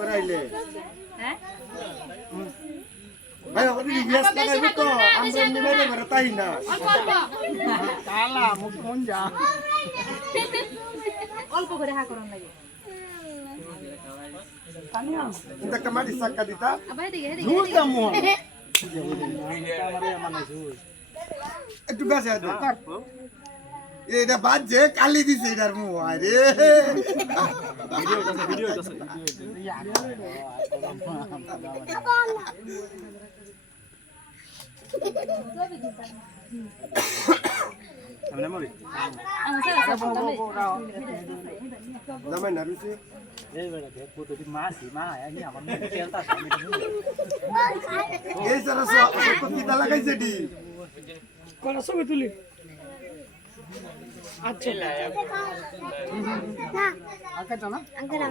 করে আইলে হ্যাঁ? ভাই আপনি রিয়াজ লাগাইবো তো? আমরা নিবে করে তাই না? অল্প অল্প। কালা মুখ মন যা। অল্প করে হা করন লাগে। কিন্তু একটা মাটি সাক্কা দিতা। আবার এদিকে এদিকে ঝুল দাম মোহন। একটু বেশি আছে এটা বাজছে কালি দিছে এটার মুখ, আরে। জামাই না রুচি এই সারা সব কিতা লাগাইছে ডি কটা ছবি তুলি? అక్కడ అక్కడ